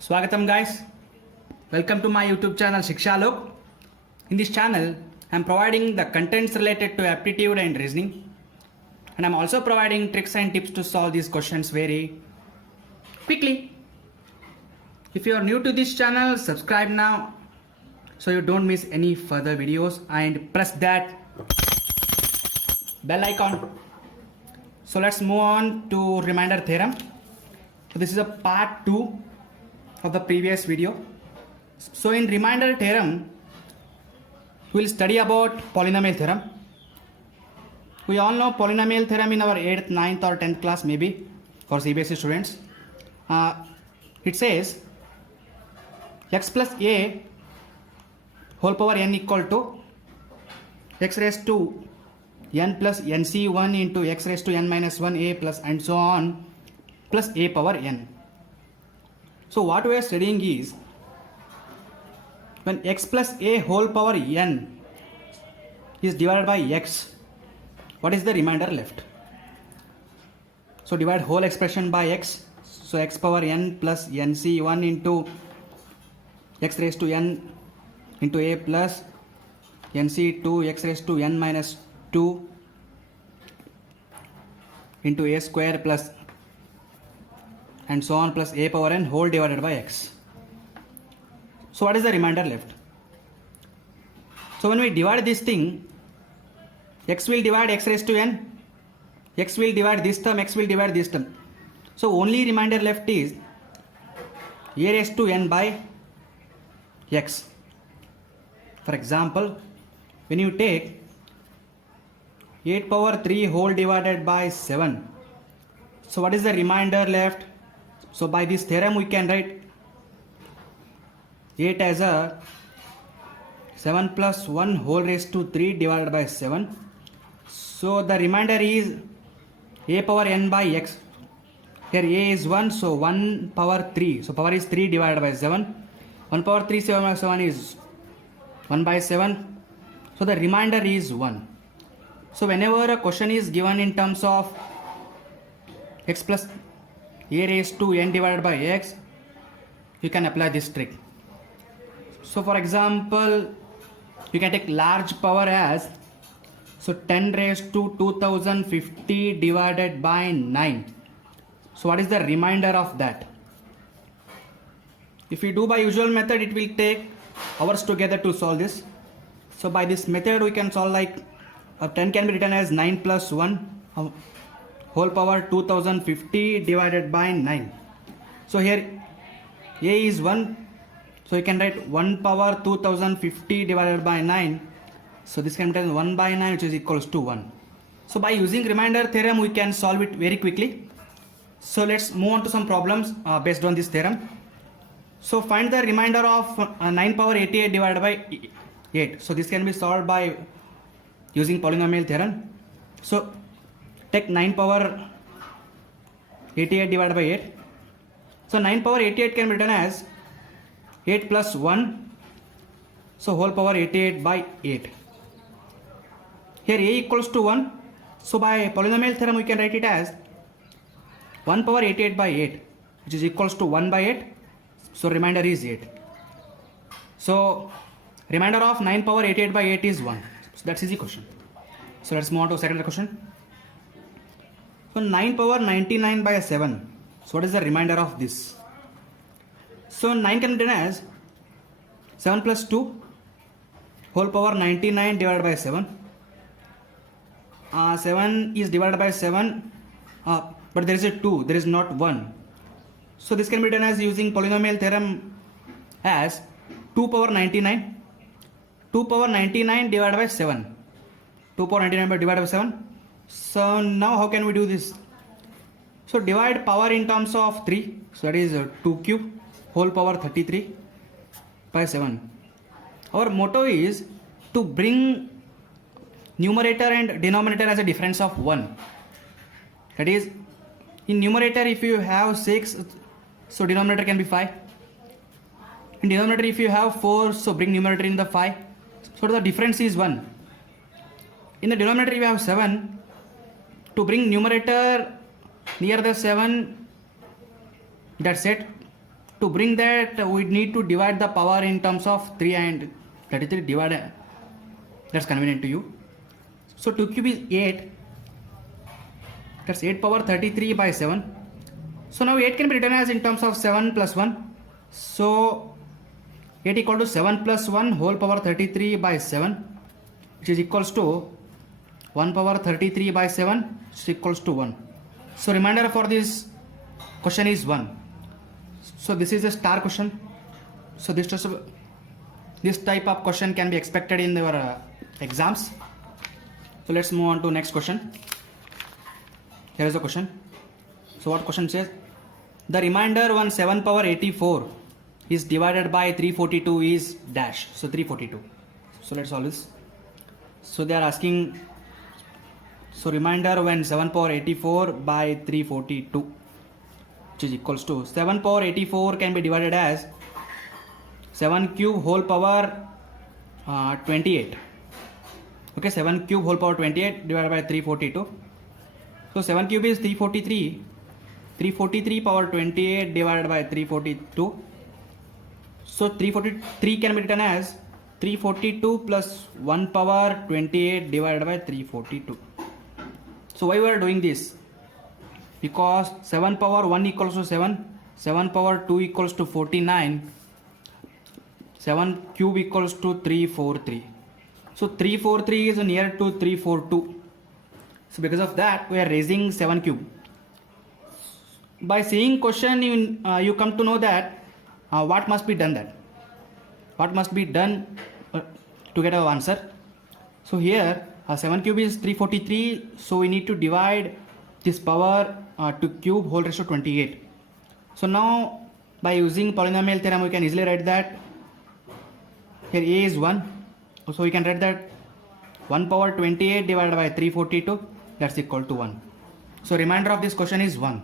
Swagatam guys, welcome to my YouTube channel Shikshalok. In this channel, I am providing the contents related to aptitude and reasoning, and I am also providing tricks and tips to solve these questions very quickly. If you are new to this channel, subscribe now so you don't miss any further videos and press that bell icon. So let's move on to reminder theorem. So this is a part 2 of the previous video. So in reminder theorem, we will study about polynomial theorem. We all know polynomial theorem in our 8th, 9th or 10th class maybe for CBSE students. It says x plus a whole power n equal to x raised to n plus nc1 into x raised to n minus 1 a plus and so on plus a power n. So what we are studying is when x plus a whole power n is divided by x, what is the remainder left? So divide whole expression by x. So x power n plus nc1 into x raised to n into a plus nc2 x raised to n minus 2 into a square plus and so on plus a power n whole divided by x. So what is the remainder left? So when we divide this thing, x will divide x raised to n, x will divide this term, x will divide this term. So only remainder left is a raised to n by x. For example, when you take 8 power 3 whole divided by 7, so what is the remainder left? So by this theorem we can write 8 as a 7 plus 1 whole raised to 3 divided by 7. So the remainder is a power n by x. Here a is 1, so 1 power 3. So power is 3 divided by 7. 1 power 3 7 by 7 is 1 by 7. So the remainder is 1. So whenever a question is given in terms of x plus a raised to n divided by x, you can apply this trick. So for example, you can take large power as 10 raised to 2050 divided by 9. So what is the remainder of that? If we do by usual method, it will take hours together to solve this. So by this method we can solve like 10 can be written as 9 plus 1 whole power 2050 divided by 9. So here a is 1, so you can write 1 power 2050 divided by 9. So this can be written 1 by 9, which is equals to 1. So by using remainder theorem we can solve it very quickly. So let's move on to some problems based on this theorem. So find the remainder of 9 power 88 divided by 8. So this can be solved by using polynomial theorem. So take 9 power 88 divided by 8. So 9 power 88 can be written as 8 plus 1, so whole power 88 by 8. Here a equals to 1, so by polynomial theorem we can write it as 1 power 88 by 8, which is equals to 1 by 8. So remainder is 8. So remainder of 9 power 88 by 8 is 1. So that's easy question. So let's move on to second question. So 9 power 99 by 7. So what is the remainder of this? So 9 can be written as 7 plus 2 whole power 99 divided by 7. 7 is divided by 7, but there is a 2, there is not 1. So this can be done as using polynomial theorem as 2 power 99. 2 power 99 divided by 7. 2 power 99 divided by 7. So now how can we do this? So divide power in terms of 3. So that is 2 cube whole power 33 by 7. Our motto is to bring numerator and denominator as a difference of 1. That is, in numerator if you have 6, so denominator can be 5. In denominator if you have 4, so bring numerator in the 5. So the difference is 1. In the denominator if you have 7, to bring numerator near the 7, that's it. to bring that we need to divide the power in terms of 3 and 33 divide. That's convenient to you. So 2 cube is 8. That's 8 power 33 by 7. So now 8 can be written as in terms of 7 plus 1. So 8 equal to 7 plus 1 whole power 33 by 7, which is equals to 1 power 33 by 7, which is equals to 1. So remainder for this question is 1. So this is a star question. So this type of question can be expected in your exams. So let's move on to next question. Here is the question. So what question says? The remainder 7 power 84 is divided by 342 is dash. So 342. So let's solve this. So they are asking, so remainder 7 power 84 by 342, which is equals to 7 power 84 can be divided as 7 cube whole power 28. Okay, 7 cube whole power 28 divided by 342. So 7 cube is 343. 343 power 28 divided by 342. So 343 can be written as 342 plus 1 power 28 divided by 342. So why we are doing this? Because 7 power 1 equals to 7, 7 power 2 equals to 49, 7 cube equals to 343. So 343 is near to 342. So because of that we are raising 7 cube. By seeing question you come to know that what must be done to get our answer. So here 7 cube is 343, so we need to divide this power to cube whole raised to 28. So now by using polynomial theorem we can easily write that here a is 1, so we can write that 1 power 28 divided by 342, that's equal to 1. So remainder of this question is 1.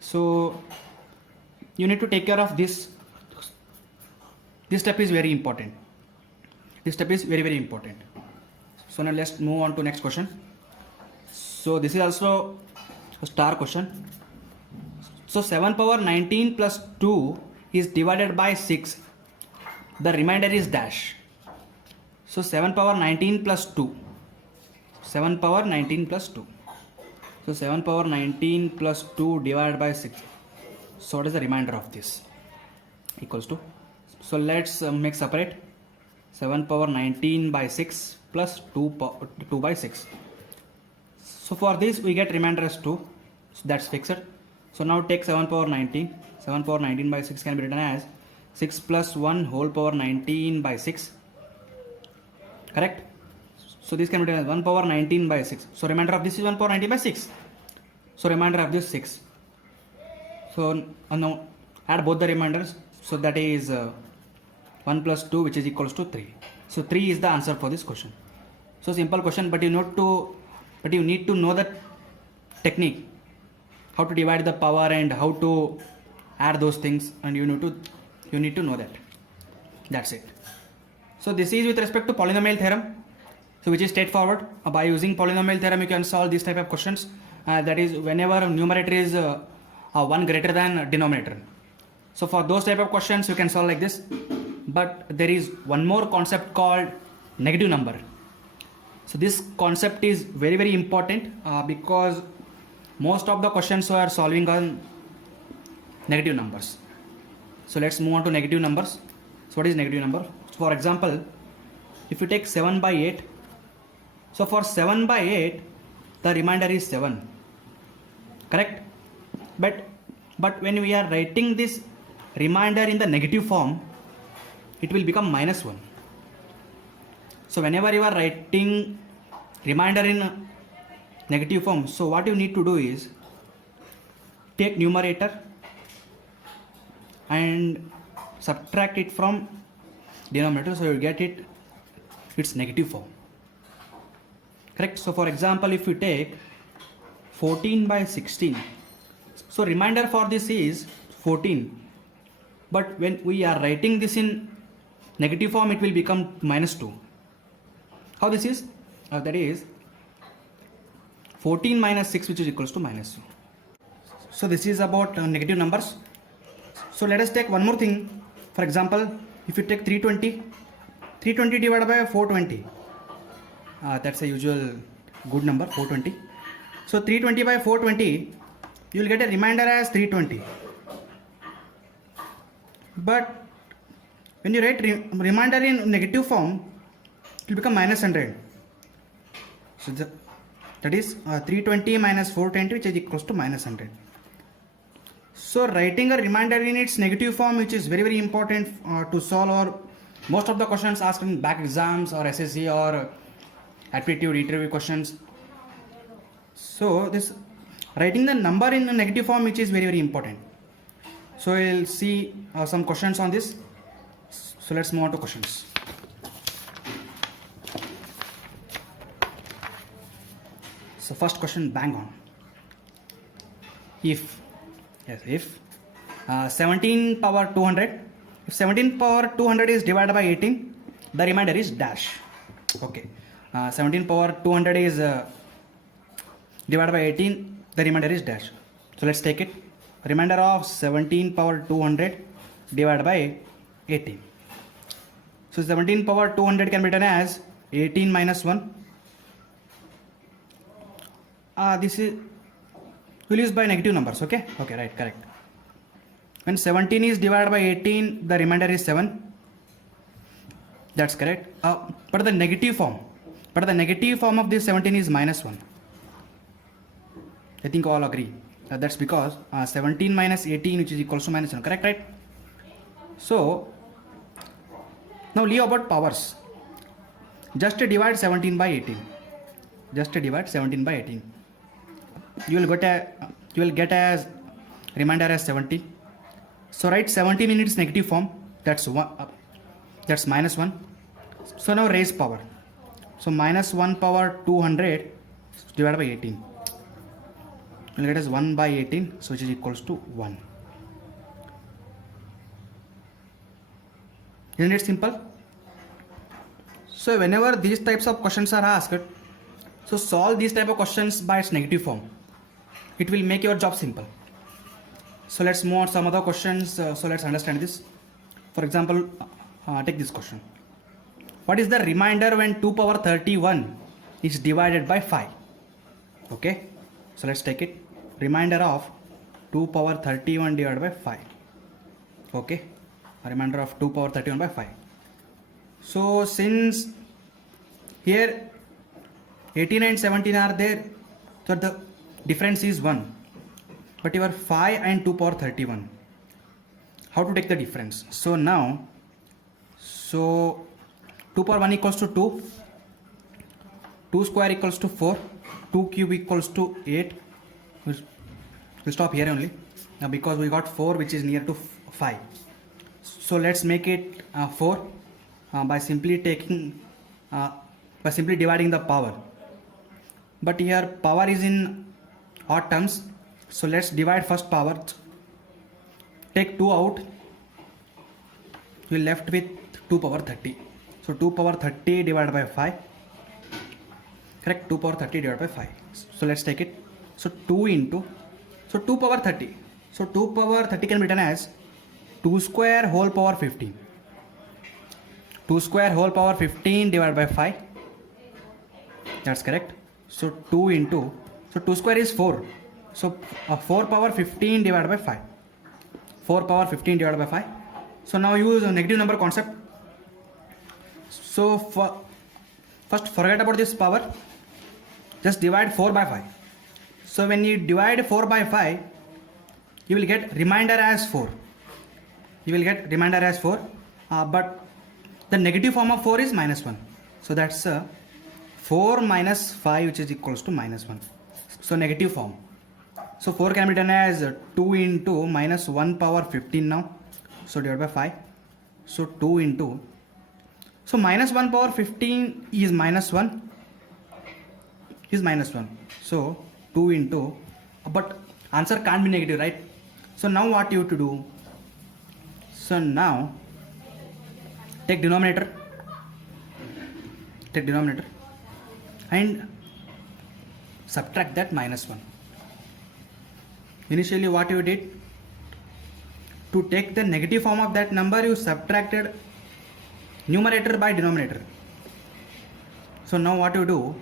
So you need to take care of this. This step is very important. This step is very important. So now let's move on to next question. So this is also a star question. So 7 power 19 plus 2 is divided by 6. The remainder is dash. So 7 power 19 plus 2. 7 power 19 plus 2. So 7 power 19 plus 2 divided by 6. So what is the remainder of this? Equals to. So let's make separate. 7 power 19 by 6 plus 2 by 6. So for this we get remainder as 2. So that's fixed. So now take 7 power 19. 7 power 19 by 6 can be written as 6 plus 1 whole power 19 by 6. Correct? So this can be written as 1 power 19 by 6. So remainder of this is 1 power 19 by 6. So remainder of this 6. So now add both the remainders. So that is 1 plus 2, which is equals to 3. So 3 is the answer for this question. So simple question, but you need to know the technique, how to divide the power and how to add those things, and you need to know that. That's it. So this is with respect to polynomial theorem. So which is straightforward. By using polynomial theorem you can solve this type of questions. That is whenever numerator is 1 greater than denominator. So for those type of questions you can solve like this. But there is one more concept called negative number. So this concept is very important because most of the questions are solving on negative numbers. So let's move on to negative numbers. So what is negative number? So for example, if you take 7 by 8, so for 7 by 8 the remainder is 7, correct? But when we are writing this remainder in the negative form, it will become minus 1. So whenever you are writing remainder in negative form, so what you need to do is take numerator and subtract it from denominator, so you get its negative form, correct? So for example, if you take 14 by 16, so remainder for this is 14, but when we are writing this in negative form it will become minus 2. How this is? That is 14 minus 6, which is equals to minus 2. So this is about negative numbers. So let us take one more thing. For example, if you take 320 divided by 420, that's a usual good number, 420. So 320 by 420, you will get a remainder as 320. But when you write remainder in negative form, it will become minus 100. So that is 320 minus 420, which is equals to minus 100. So writing a remainder in its negative form, which is very very important to solve, or most of the questions asked in back exams or SSC or aptitude interview questions. So this writing the number in the negative form, which is very very important. So we'll see some questions on this. So let's move on to questions. So first question, bang on. If 17 power 200, if 17 power 200 is divided by 18, the remainder is dash. Okay, 17 power 200 is divided by 18, the remainder is dash. So let's take it. Remainder of 17 power 200 divided by 18. So 17 power 200 can be written as 18 minus 1. This is, we'll use by negative numbers. Okay, right, correct. When 17 is divided by 18, the remainder is 7. That's correct. But the negative form of this 17 is minus 1. I think all agree. That's because 17 minus 18, which is equals to minus 1. Correct, right? So now leave about powers. Just divide 17 by 18. Just divide 17 by 18. You will get as remainder as 70. So write 17 in its negative form. That's minus 1. So now raise power. So minus 1 power 200 divided by 18. You will get as 1 by 18, so which is equals to 1. Isn't it simple? So whenever these types of questions are asked, so solve these type of questions by its negative form. It will make your job simple. So let's move on some other questions. So let's understand this. For example, take this question. What is the remainder when 2 power 31 is divided by 5? Okay, so let's take it. Remainder of 2 power 31 divided by 5. Okay, a remainder of 2 power 31 by 5. So since here 18 and 17 are there, so the difference is 1. But you are 5 and 2 power 31. How to take the difference? So now, 2 power 1 equals to 2. 2 square equals to 4. 2 cube equals to 8. We'll stop here only. Now because we got 4 which is near to 5. So let's make it 4 by simply dividing the power. But here power is in odd terms. So let's divide first power. Take 2 out. We're left with 2 power 30. So 2 power 30 divided by 5. Correct, 2 power 30 divided by 5. So let's take it. So 2 power 30. So 2 power 30 can be written as 2 square whole power 15. 2 square whole power 15 divided by 5. That's correct. So 2 square is 4. So 4 power 15 divided by 5. 4 power 15 divided by 5. So now use a negative number concept. So first forget about this power. Just divide 4 by 5. So when you divide 4 by 5, you will get remainder as 4. But the negative form of 4 is minus 1. So that's 4 minus 5, which is equals to minus 1. So negative form. So 4 can be written as 2 into minus 1 power 15 now. So divided by 5. So 2 into. So minus 1 power 15 is minus 1. So 2 into. But answer can't be negative, right? So now what you have to do? So now take denominator. And subtract that minus 1. Initially what you did? to take the negative form of that number, you subtracted numerator by denominator. So now what you do,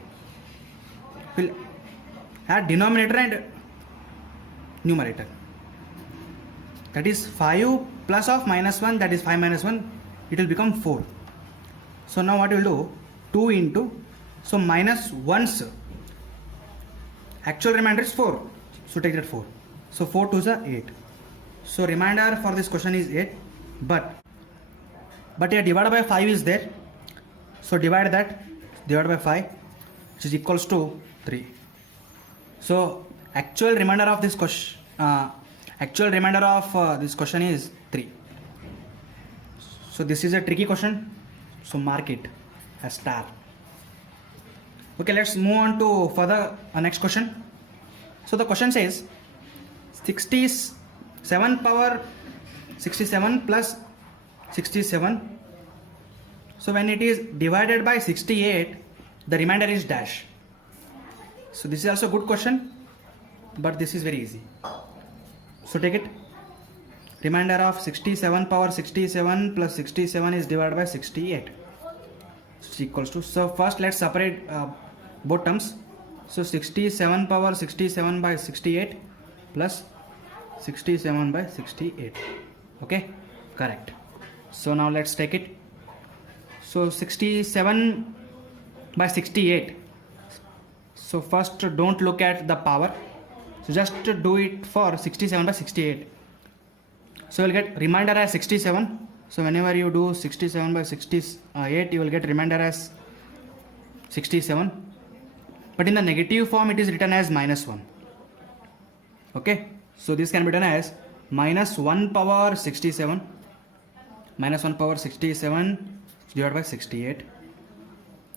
we'll add denominator and numerator. That is 5 plus of minus 1, that is 5 minus 1, it will become 4. So now what you will do, 2 into, so minus 1's actual remainder is 4. So take that 4. So 4 to the 8. So remainder for this question is 8. But here divided by 5 is there. So divide that, divided by 5, which is equals to 3. So actual remainder of this question, is 3. So this is a tricky question. So mark it as star. Okay, let's move on to further next question. So the question says 67 power 67 plus 67. So when it is divided by 68, the remainder is dash. So this is also a good question, but this is very easy. So take it. Remainder of 67 power 67 plus 67 is divided by 68. So it's equals to. So first let's separate both terms. So 67 power 67 by 68 plus 67 by 68. Okay, correct. So now let's take it. So 67 by 68. So first don't look at the power. So just do it for 67 by 68. So you'll get remainder as 67. So whenever you do 67 by 68, you will get remainder as 67. But in the negative form, it is written as minus 1. Okay. So this can be written as minus 1 power 67. Minus 1 power 67 divided by 68.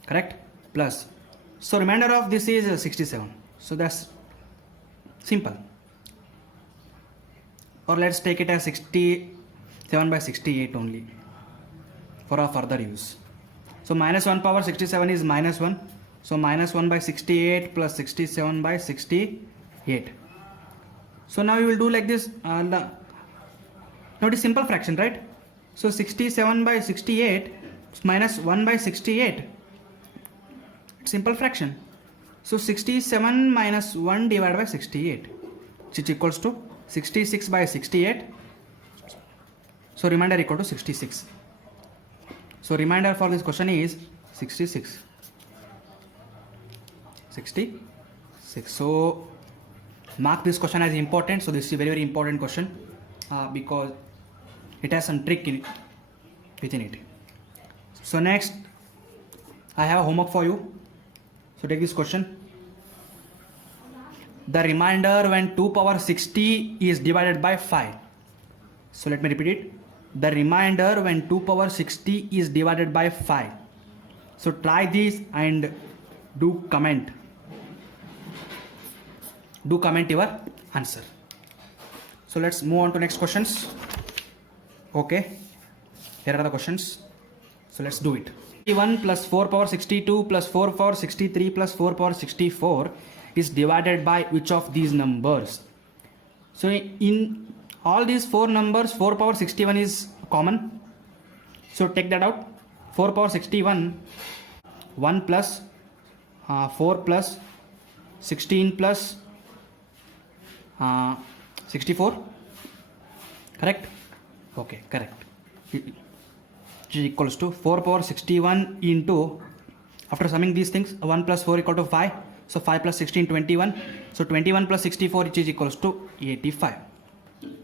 Correct? Plus. So remainder of this is 67. So that's simple. Or let's take it as 67 by 68 only for our further use. So minus 1 power 67 is minus 1. So minus 1 by 68 plus 67 by 68. So now you will do like this. Now it is simple fraction, right? So 67 by 68 minus 1 by 68. It's simple fraction. So 67 minus 1 divided by 68, which is equals to 66 by 68. So remainder equal to 66. So remainder for this question is 66. 66. So mark this question as important. So this is a very important question because it has some trick within it. So next I have a homework for you. So take this question. The remainder when 2 power 60 is divided by 5. So let me repeat it. The remainder when 2 power 60 is divided by 5. So try this and do comment. Do comment your answer. So let's move on to next questions. Okay. Here are the questions. So let's do it. 1 plus 4 power 62 plus 4 power 63 plus 4 power 64 is divided by which of these numbers? So in all these 4 numbers, 4 power 61 is common. So take that out. 4 power 61, 1 plus 4 plus 16 plus 64. Correct? Okay, correct. Which is equals to 4 power 61 into, after summing these things, 1 plus 4 equal to 5. So 5 plus 16, 21. So 21 plus 64, which is equals to 85.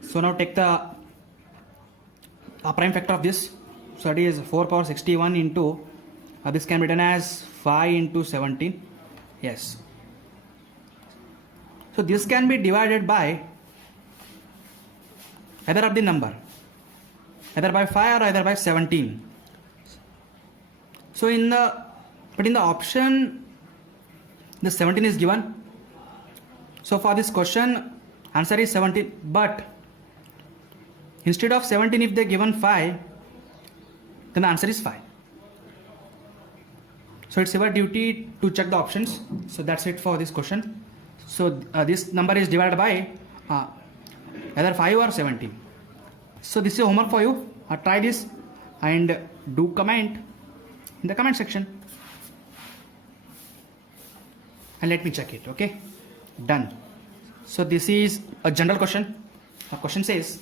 So now take the prime factor of this. So that is 4 power 61 into, this can be written as 5 into 17. Yes. So this can be divided by either of the number, either by 5 or either by 17. So in the option, the 17 is given. So for this question, answer is 17. But instead of 17, if they given 5, then the answer is 5. So it's our duty to check the options. So that's it for this question. So this number is divided by either 5 or 17. So this is homework for you. Try this and do comment in the comment section and let me check it. Okay, done. So this is a general question. A question says,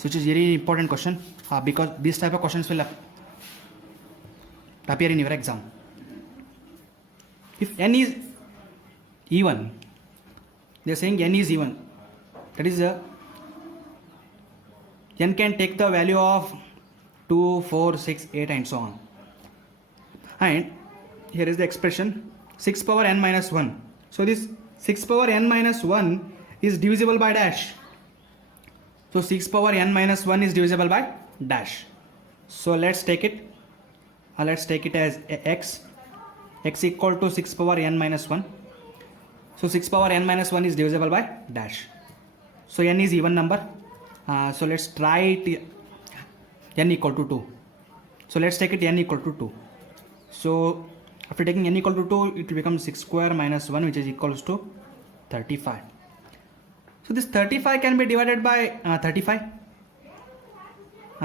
which is very important question because this type of questions will appear in your exam. If n is even, they are saying n is even, that is n can take the value of 2, 4, 6, 8 and so on. And here is the expression 6 power n minus 1. So this 6 power n minus 1 is divisible by dash. So 6 power n minus 1 is divisible by dash. So let's take it. Let's take it as x. X equal to 6 power n minus 1. So 6 power n minus 1 is divisible by dash. So n is even number. So let's try it n equal to 2. So let's take it n equal to 2. So after taking n equal to 2, it will become 6 square minus 1, which is equals to 35. So this 35 can be divided by 35,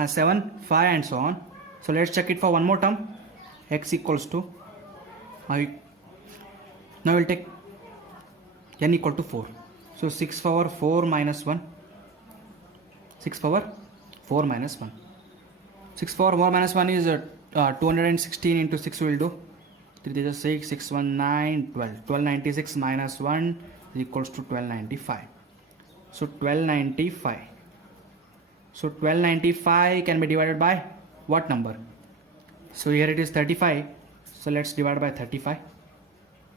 7, 5 and so on. So let's check it for one more term. X equals to, now we'll take n equal to 4. So 6 power 4 minus 1. 6 power 4 minus 1. 6 power 4 minus 1 is 216 into 6 will do. 3 is 6, 6, 1, 9, 12. 1296 minus 1 is equals to 1295. So 1295. So 1295 can be divided by what number? So here it is 35. So let's divide by 35.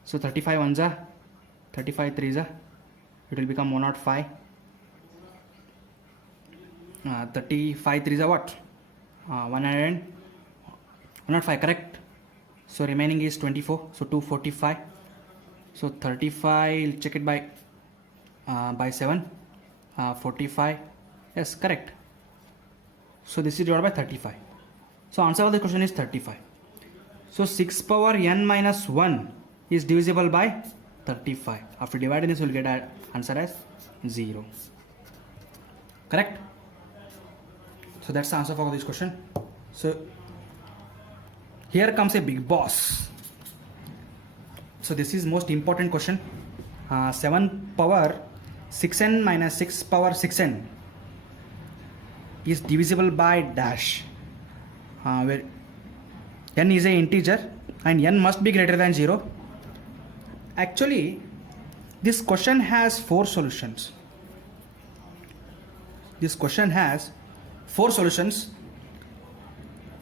So 35 ones are, 35 threes are, it will become 105. 35 threes are what? 105, correct? So remaining is 24. So 245. So 35, check it by 7. 45. Yes, correct. So this is divided by 35. So answer of the question is 35. So 6 power n minus 1 is divisible by 35. After dividing this, we will get an answer as 0. Correct? So that's the answer for this question. So here comes a big boss. So this is most important question. 7 power 6n minus 6 power 6n is divisible by dash, where n is a integer and n must be greater than 0. Actually, this question has 4 solutions. This question has 4 solutions,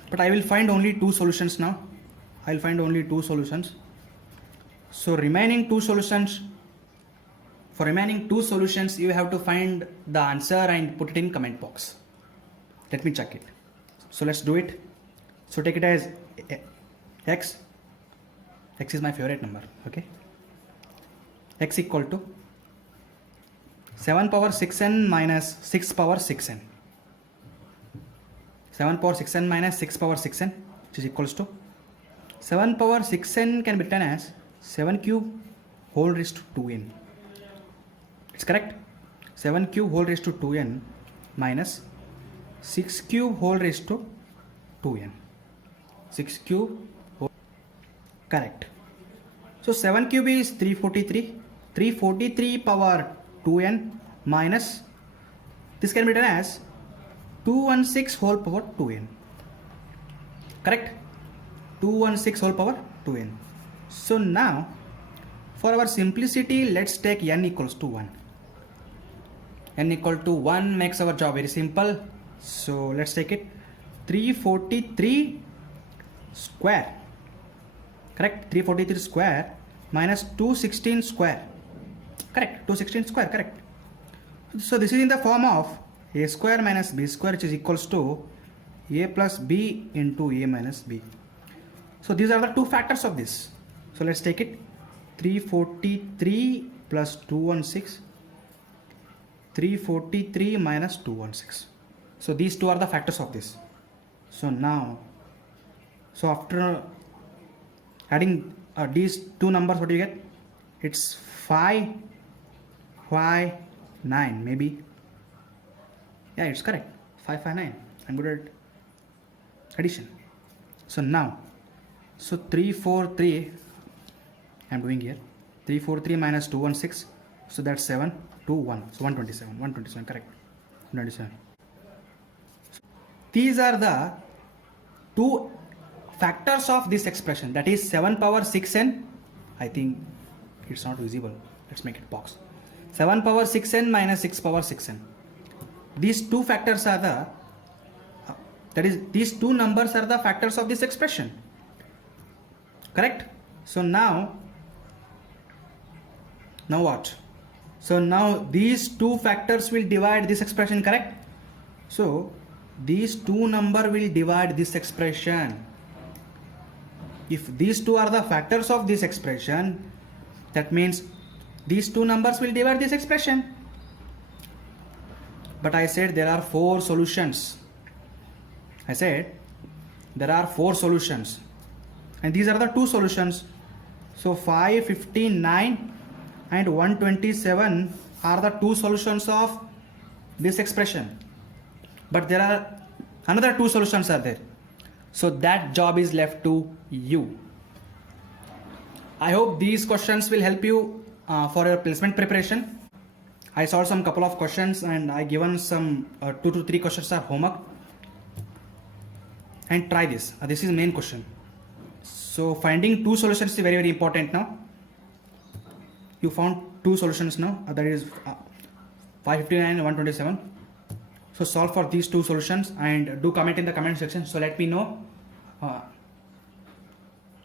but I will find only 2 solutions now. I will find only 2 solutions. So remaining 2 solutions, for remaining 2 solutions, you have to find the answer and put it in comment box. Let me check it. So let's do it. So take it as x. X is my favorite number. Okay. X equal to 7 power 6n minus 6 power 6n. 7 power 6n minus 6 power 6n, which is equals to 7 power 6n can be written as 7 cube whole raised to 2n. It's correct. 7 cube whole raised to 2n minus 6 cube whole raised to 2n. 6 cube whole. Correct. So 7 cube is 343. 343 power 2n minus, this can be written as 216 whole power 2n. Correct? 216 whole power 2n. So now, for our simplicity, let's take n equals to 1. N equal to 1 makes our job very simple. So let's take it. 343 square. Correct? 343 square minus 216 square. Correct? 216 square. Correct? So this is in the form of a square minus b square, which is equals to a plus b into a minus b. So these are the 2 factors of this. So let's take it. 343 plus 216. 343 minus 216. So these 2 are the factors of this. So now, so after adding these 2 numbers, what do you get? It's 5, 5, 9 maybe. Yeah, it's correct. 559. I'm good at addition. So now, so 343, I'm doing here. 343 minus 216, so that's 7, 2, 1. So 127, correct. 127. These are the two factors of this expression, that is 7 power 6n. I think it's not visible. Let's make it box. 7 power 6n minus 6 power 6n. These two factors are the, that is, these two numbers are the factors of this expression. Correct? So now what? So now these two factors will divide this expression, correct? So these two number will divide this expression. If these two are the factors of this expression, that means these two numbers will divide this expression. But I said there are 4 solutions. I said there are 4 solutions. And these are the 2 solutions. So 559 and 127 are the 2 solutions of this expression. But there are another 2 solutions are there. So that job is left to you. I hope these questions will help you for your placement preparation. I saw some couple of questions and I given some 2 to 3 questions are homework. And try this. This is main question. So finding 2 solutions is very, very important now. You found 2 solutions now. That is 559 and 127. So solve for these 2 solutions and do comment in the comment section. So let me know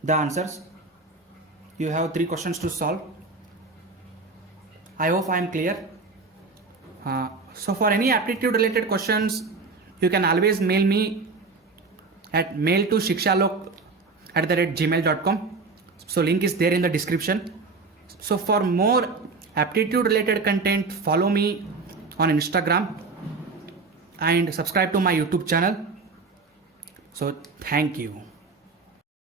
the answers. You have 3 questions to solve. I hope I am clear. So for any aptitude related questions, you can always mail me at mail@shikshalok@gmail.com. So link is there in the description. So for more aptitude related content, follow me on Instagram and subscribe to my YouTube channel. So thank you.